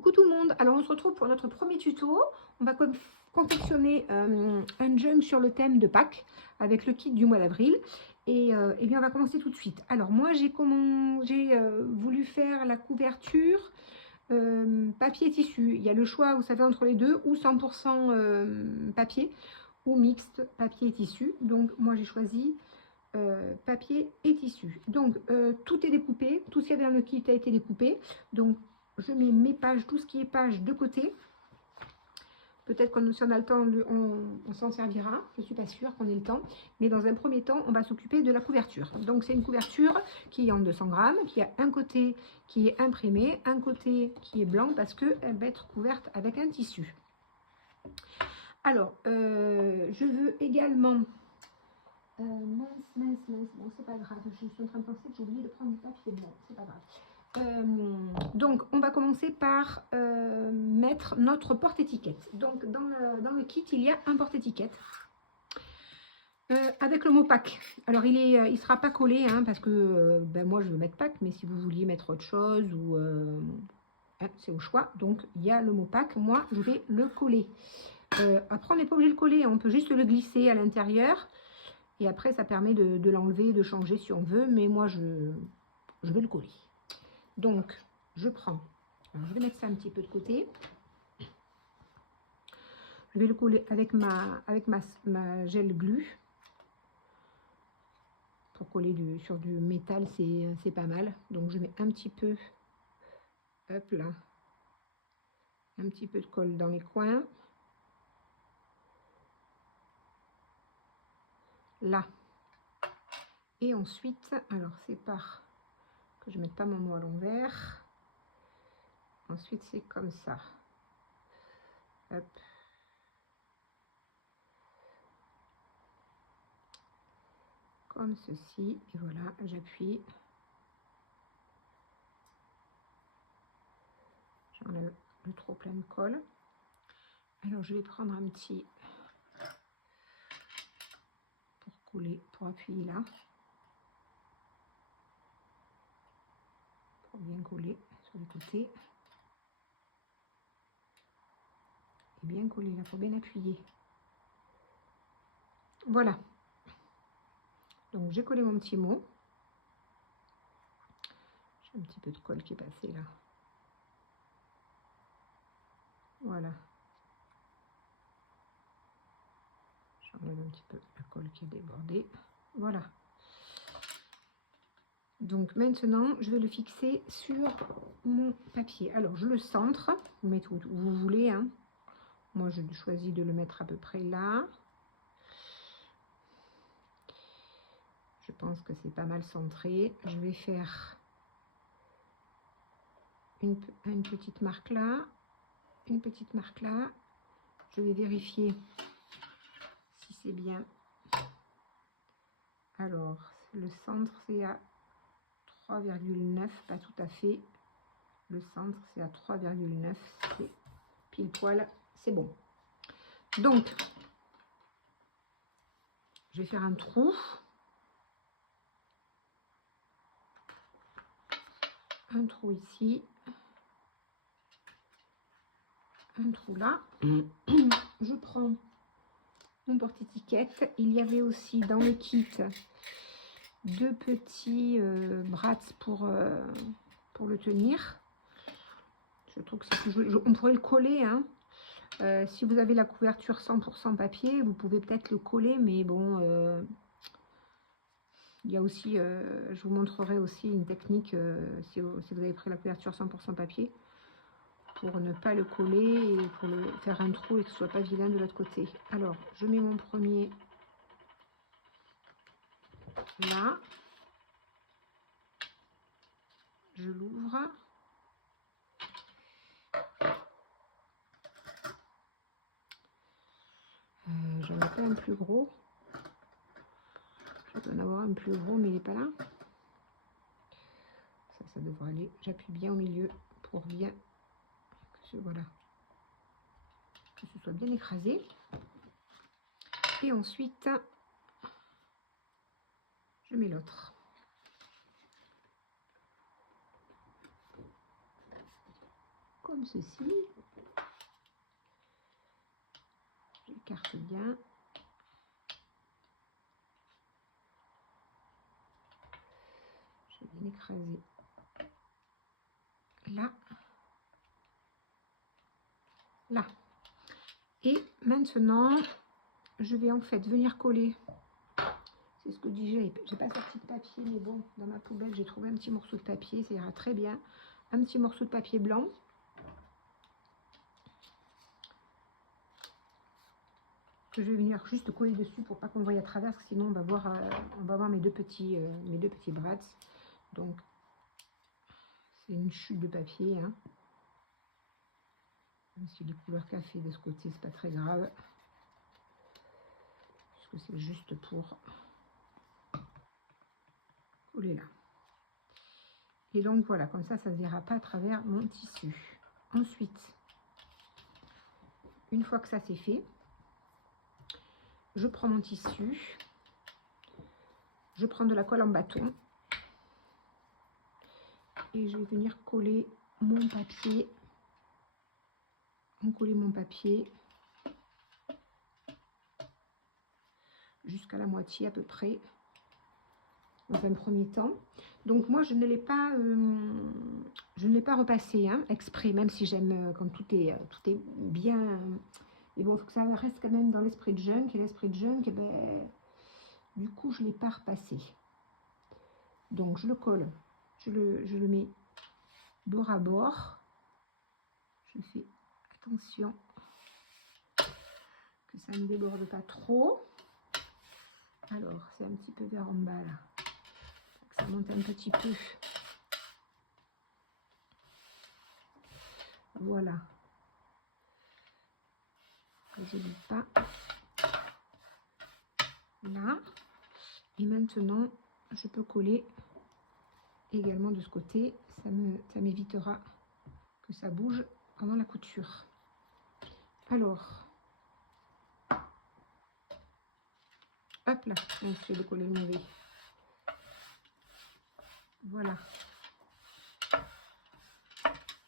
Coucou tout le monde, alors on se retrouve pour notre premier tuto. On va confectionner un junk sur le thème de Pâques avec le kit du mois d'avril. Et bien on va commencer tout de suite. Alors moi j'ai voulu faire la couverture papier tissu. Il y a le choix, vous savez, entre les deux, ou 100% papier, ou mixte papier et tissu. Donc moi j'ai choisi papier et tissu. Donc tout est découpé, tout ce qu'il y a dans le kit a été découpé. Donc je mets mes pages, tout ce qui est page de côté. Peut-être que si on a le temps, on s'en servira. Je ne suis pas sûre qu'on ait le temps. Mais dans un premier temps, on va s'occuper de la couverture. Donc c'est une couverture qui est en 200 grammes, qui a un côté qui est imprimé, un côté qui est blanc parce qu'elle va être couverte avec un tissu. Alors, je veux également... mince, bon c'est pas grave, je suis en train de penser que j'ai oublié de prendre du papier blanc, c'est pas grave. Donc on va commencer par mettre notre porte-étiquette. Donc dans le kit il y a un porte-étiquette avec le mot Pâques. Alors il sera pas collé hein, parce que ben, moi je veux mettre Pâques, mais si vous vouliez mettre autre chose ou c'est au choix. Donc il y a le mot Pâques, moi je vais le coller. Après on n'est pas obligé de le coller, on peut juste le glisser à l'intérieur et après ça permet de l'enlever, de changer si on veut, mais moi je vais le coller. Donc, je prends, alors je vais mettre ça un petit peu de côté. Je vais le coller avec ma gel glu. Pour coller sur du métal, c'est pas mal. Donc, je mets un petit peu, hop là, un petit peu de colle dans les coins. Là. Et ensuite, alors c'est par que je ne mette pas mon mot à l'envers. Ensuite, c'est comme ça. Hop. Comme ceci. Et voilà, j'appuie. J'enlève le trop plein de colle. Alors, je vais prendre un petit pour coller, pour appuyer là. Pour bien coller sur les côtés. Et bien coller là, pour bien appuyer. Voilà. Donc j'ai collé mon petit mot. J'ai un petit peu de colle qui est passé là. Voilà. J'enlève un petit peu la colle qui est débordée. Voilà. Donc maintenant, je vais le fixer sur mon papier. Alors je le centre. Vous mettez où vous voulez. Hein. Moi, je choisis de le mettre à peu près là. Je pense que c'est pas mal centré. Je vais faire une petite marque là. Une petite marque là. Je vais vérifier si c'est bien. Alors, le centre, c'est à 3,9, pas tout à fait. Le centre, c'est à 3,9. C'est pile poil, c'est bon. Donc, je vais faire un trou. Un trou ici. Un trou là. Je prends mon porte-étiquette. Il y avait aussi dans le kit deux petits brats pour le tenir. Je trouve que c'est plus joli. On pourrait le coller. Hein. Si vous avez la couverture 100% papier, vous pouvez peut-être le coller. Mais bon, il y a aussi, je vous montrerai aussi une technique si vous avez pris la couverture 100% papier. Pour ne pas le coller et pour le faire un trou et que ce soit pas vilain de l'autre côté. Alors, je mets mon premier là. Je l'ouvre. J'en ai pas un plus gros. Je dois en avoir un plus gros, mais il n'est pas là. Ça devrait aller. J'appuie bien au milieu pour bien voilà, que ce soit bien écrasé. Et ensuite, je mets l'autre. comme ceci. J'écarte bien. Je vais l'écraser là. Là. Et maintenant, je vais en fait venir coller. C'est ce que disais, j'ai pas sorti de papier, mais bon, dans ma poubelle, j'ai trouvé un petit morceau de papier, ça ira très bien. Un petit morceau de papier blanc. Que je vais venir juste coller dessus pour pas qu'on voie à travers, parce que sinon on va voir mes deux petits brats. Donc, c'est une chute de papier. Hein. Même si les couleurs café de ce côté, c'est pas très grave. Parce que c'est juste pour coller là. Et donc voilà, comme ça ne verra pas à travers mon tissu. Ensuite, une fois que ça c'est fait, je prends mon tissu, je prends de la colle en bâton et je vais venir coller mon papier. Coller mon papier jusqu'à la moitié à peu près dans un premier temps. Donc moi je ne l'ai pas repassé hein, exprès, même si j'aime quand tout est bien. Et bon, il faut que ça reste quand même dans l'esprit de junk, et l'esprit de junk, eh ben, du coup je ne l'ai pas repassé. Donc je le colle, je le mets bord à bord. Je fais attention que ça ne déborde pas trop. Alors c'est un petit peu vers en bas là, que ça monte un petit peu. Voilà. Je n'oublie pas. Là. Et maintenant, je peux coller également de ce côté. Ça m'évitera que ça bouge pendant la couture. Alors, hop là, je vais coller le mauvais. Voilà.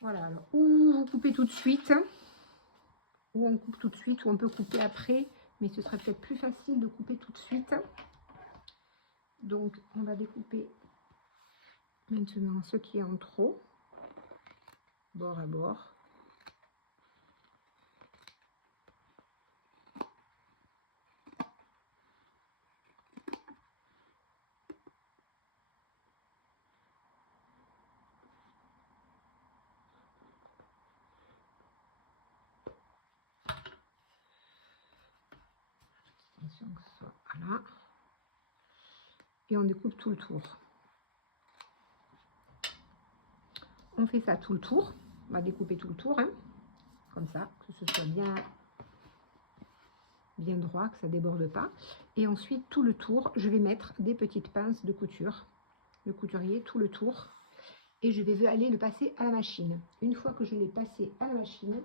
Voilà, alors, ou vous coupez tout de suite, ou on coupe tout de suite, ou on peut couper après, mais ce serait peut-être plus facile de couper tout de suite. Donc, on va découper maintenant ce qui est en trop, bord à bord. Attention que ce soit là. Et on découpe tout le tour. On fait ça tout le tour. On va découper tout le tour, hein, comme ça, que ce soit bien droit, que ça déborde pas. Et ensuite, tout le tour, je vais mettre des petites pinces de couture, le couturier, tout le tour. Et je vais aller le passer à la machine. Une fois que je l'ai passé à la machine,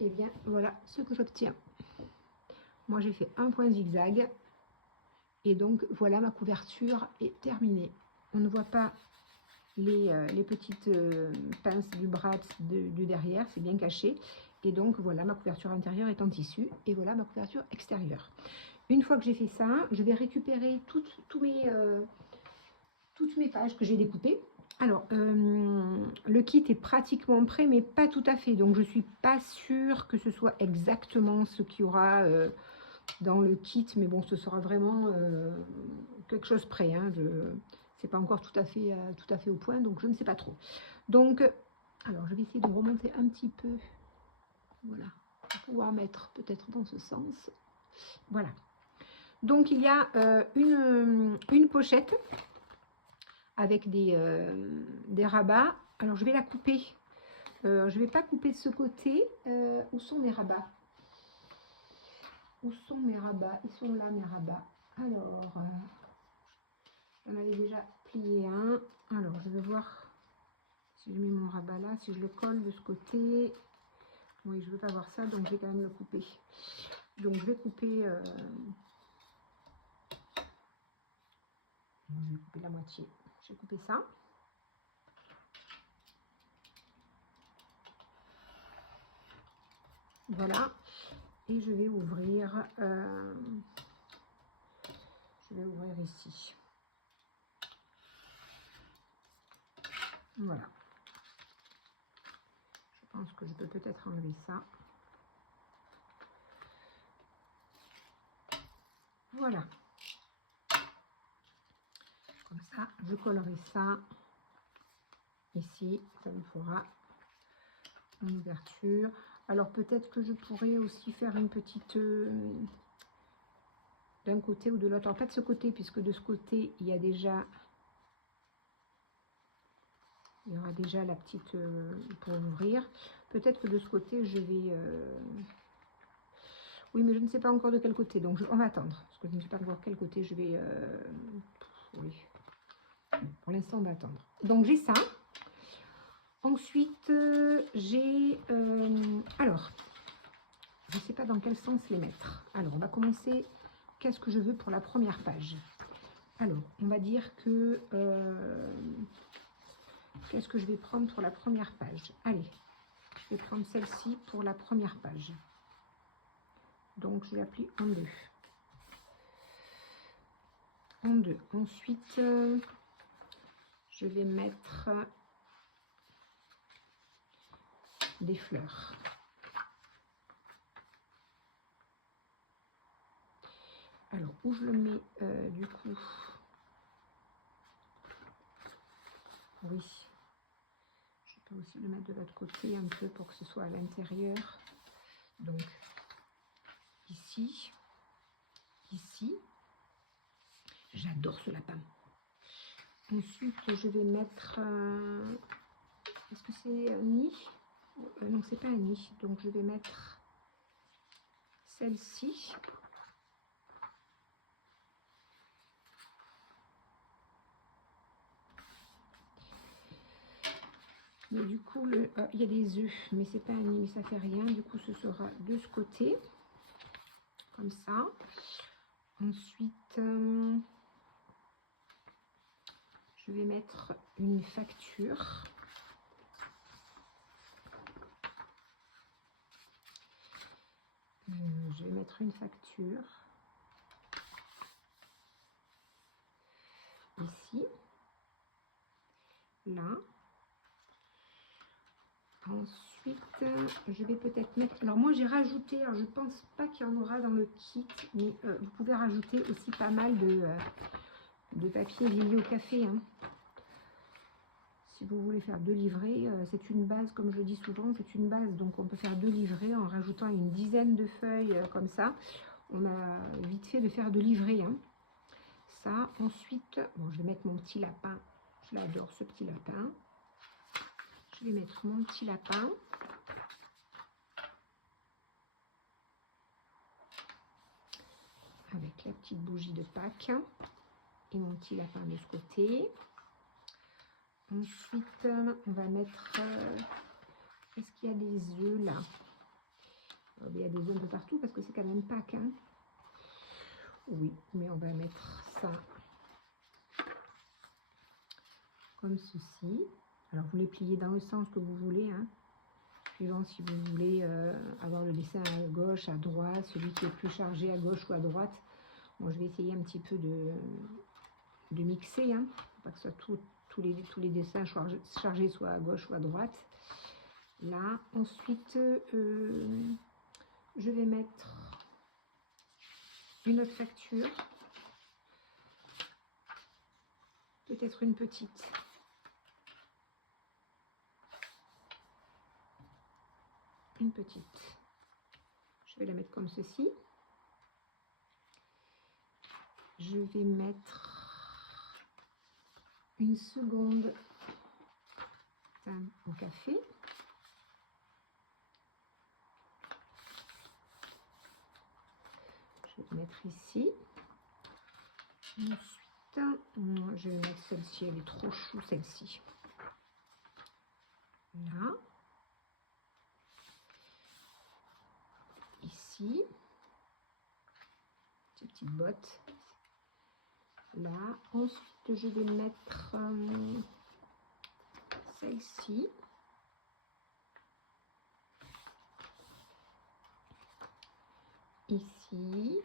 et bien voilà ce que j'obtiens. Moi, j'ai fait un point zigzag. Et donc, voilà, ma couverture est terminée. On ne voit pas les petites pinces du bras du derrière, c'est bien caché. Et donc, voilà, ma couverture intérieure est en tissu. Et voilà ma couverture extérieure. Une fois que j'ai fait ça, je vais récupérer toutes mes pages que j'ai découpées. Alors, le kit est pratiquement prêt, mais pas tout à fait. Donc, je ne suis pas sûre que ce soit exactement ce qu'il y aura dans le kit. Mais bon, ce sera vraiment quelque chose près. Hein. C'est pas encore tout à fait au point, donc je ne sais pas trop. Donc, alors, je vais essayer de remonter un petit peu. Voilà, pour pouvoir mettre peut-être dans ce sens. Voilà. Donc, il y a une pochette avec des rabats. Alors, je vais la couper. Je ne vais pas couper de ce côté. Où sont mes rabats? Où sont mes rabats? Ils sont là, mes rabats. Alors, j'en avais déjà plié un. Alors, je vais voir si je mets mon rabat là, si je le colle de ce côté. Oui, je ne veux pas voir ça, donc je vais quand même le couper. Donc, je vais couper... je vais couper la moitié. Je vais couper ça. Voilà. Et je vais ouvrir ici. Voilà. Je pense que je peux peut-être enlever ça. Voilà. Comme ça, je collerai ça ici. Ça me fera une ouverture. Alors peut-être que je pourrais aussi faire une petite d'un côté ou de l'autre. Alors pas de ce côté, puisque de ce côté, il y a déjà... Il y aura déjà la petite pour ouvrir. Peut-être que de ce côté, je vais... Oui, mais je ne sais pas encore de quel côté. Donc, on va attendre. Parce que je ne sais pas encore quel côté je vais... Oui. Pour l'instant, on va attendre. Donc, j'ai ça. Ensuite, j'ai... alors, je ne sais pas dans quel sens les mettre. Alors, on va commencer. Qu'est-ce que je veux pour la première page? Alors, on va dire que... qu'est-ce que je vais prendre pour la première page? Allez, je vais prendre celle-ci pour la première page. Donc, je vais la plier en deux. En deux. Ensuite, je vais mettre des fleurs. Alors, où je le mets du coup? Oui. Je peux aussi le mettre de l'autre côté un peu pour que ce soit à l'intérieur. Donc, ici. Ici. J'adore ce lapin. Ensuite, je vais mettre... est-ce que c'est un nid? Non, c'est pas un nid. Donc, je vais mettre celle-ci. Mais du coup, il y a des œufs, mais c'est pas un nid, mais ça fait rien. Du coup, ce sera de ce côté, comme ça. Ensuite, je vais mettre une facture. Je vais mettre une facture ici, là. Ensuite, je vais peut-être mettre... Alors moi, j'ai rajouté, alors je pense pas qu'il y en aura dans le kit, mais vous pouvez rajouter aussi pas mal de papier Lily au café. Hein. Si vous voulez faire 2 livrets, c'est une base, comme je le dis souvent, c'est une base. Donc on peut faire 2 livrets en rajoutant une dizaine de feuilles comme ça. On a vite fait de faire 2 livrets. Hein. Ça, ensuite, bon, je vais mettre mon petit lapin. Je l'adore, ce petit lapin. Je vais mettre mon petit lapin. Avec la petite bougie de Pâques. Et mon petit lapin de ce côté. Ensuite, on va mettre... est-ce qu'il y a des œufs là? Il y a des œufs un peu partout parce que c'est quand même Pâques. Hein. Oui, mais on va mettre ça comme ceci. Alors, vous les pliez dans le sens que vous voulez. Hein. Suivant si vous voulez avoir le dessin à gauche, à droite, celui qui est plus chargé à gauche ou à droite. Bon, je vais essayer un petit peu de mixer, hein, pour pas que ce soit tous les dessins chargés soit à gauche ou à droite. Là, ensuite, je vais mettre une autre facture, peut-être une petite. Une petite. Je vais la mettre comme ceci. Je vais mettre une seconde au café. Je vais mettre ici. Ensuite, je vais mettre celle-ci, elle est trop chou celle-ci. Là. Ici. Ces petites bottes. Là. Ensuite, je vais mettre celle-ci. ici.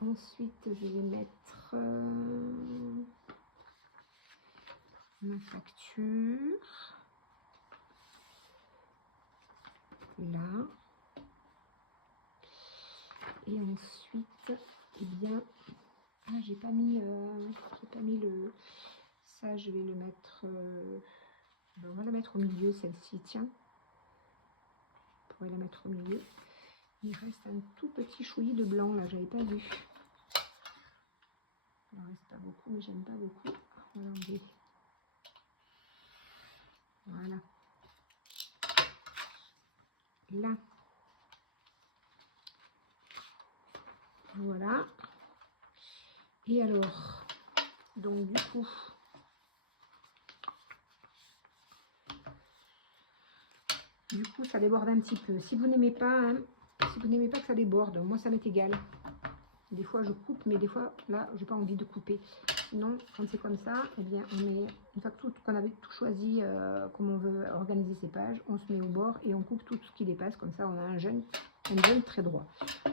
Ensuite, je vais mettre ma facture là. Et ensuite, eh bien, ah, j'ai pas mis le. Ça, je vais le mettre. On va la mettre au milieu, celle-ci. Tiens, on pourrait la mettre au milieu. Il reste un tout petit chouillis de blanc là, j'avais pas vu. Il en reste pas beaucoup, mais j'aime pas beaucoup. On va l'enlever. Voilà. Là. Voilà. Et alors, donc du coup, ça déborde un petit peu. Si vous n'aimez pas, hein, si vous n'aimez pas que ça déborde, moi ça m'est égal. Des fois je coupe, mais des fois là j'ai pas envie de couper. Sinon, quand c'est comme ça, eh bien on met, une fois qu'on avait tout choisi, comment on veut organiser ces pages, on se met au bord et on coupe tout ce qui dépasse. Comme ça, on a un jeune très droit.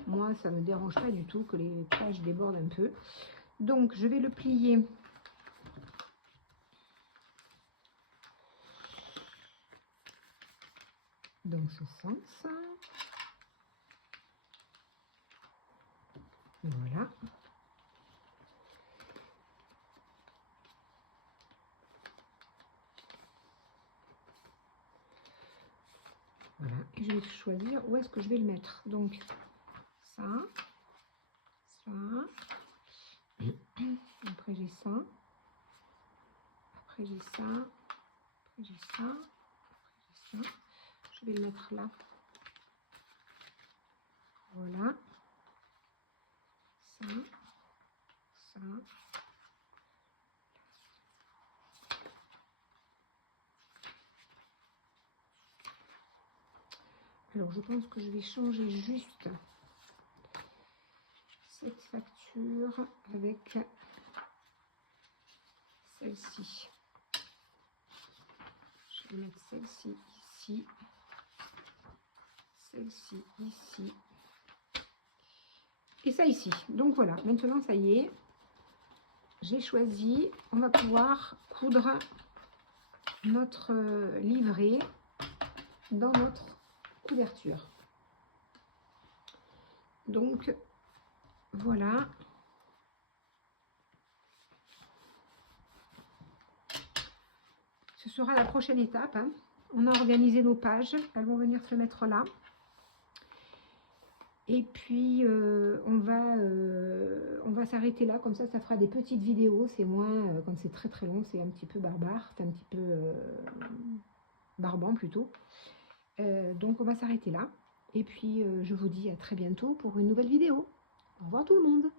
Moi, ça me dérange pas du tout que les pages débordent un peu. Donc, je vais le plier. Dans ce sens. Voilà. Voilà. Et je vais choisir où est-ce que je vais le mettre. Donc, ça. Ça. Après, j'ai ça. Après, j'ai ça. Après, j'ai ça. Après, j'ai ça. Je vais le mettre là. Voilà. Ça. Ça. Alors, je pense que je vais changer juste cette facture avec celle-ci. Je vais mettre celle-ci ici. Celle-ci ici. Et ça ici. Donc voilà, maintenant ça y est. J'ai choisi. On va pouvoir coudre notre livret dans notre couverture. Donc voilà. Ce sera la prochaine étape. Hein. On a organisé nos pages. Elles vont venir se mettre là. Et puis, on va s'arrêter là. Comme ça fera des petites vidéos. C'est moins, quand c'est très très long, c'est un petit peu barbare. C'est un petit peu barbant plutôt. Donc, on va s'arrêter là. Et puis, je vous dis à très bientôt pour une nouvelle vidéo. Au revoir tout le monde.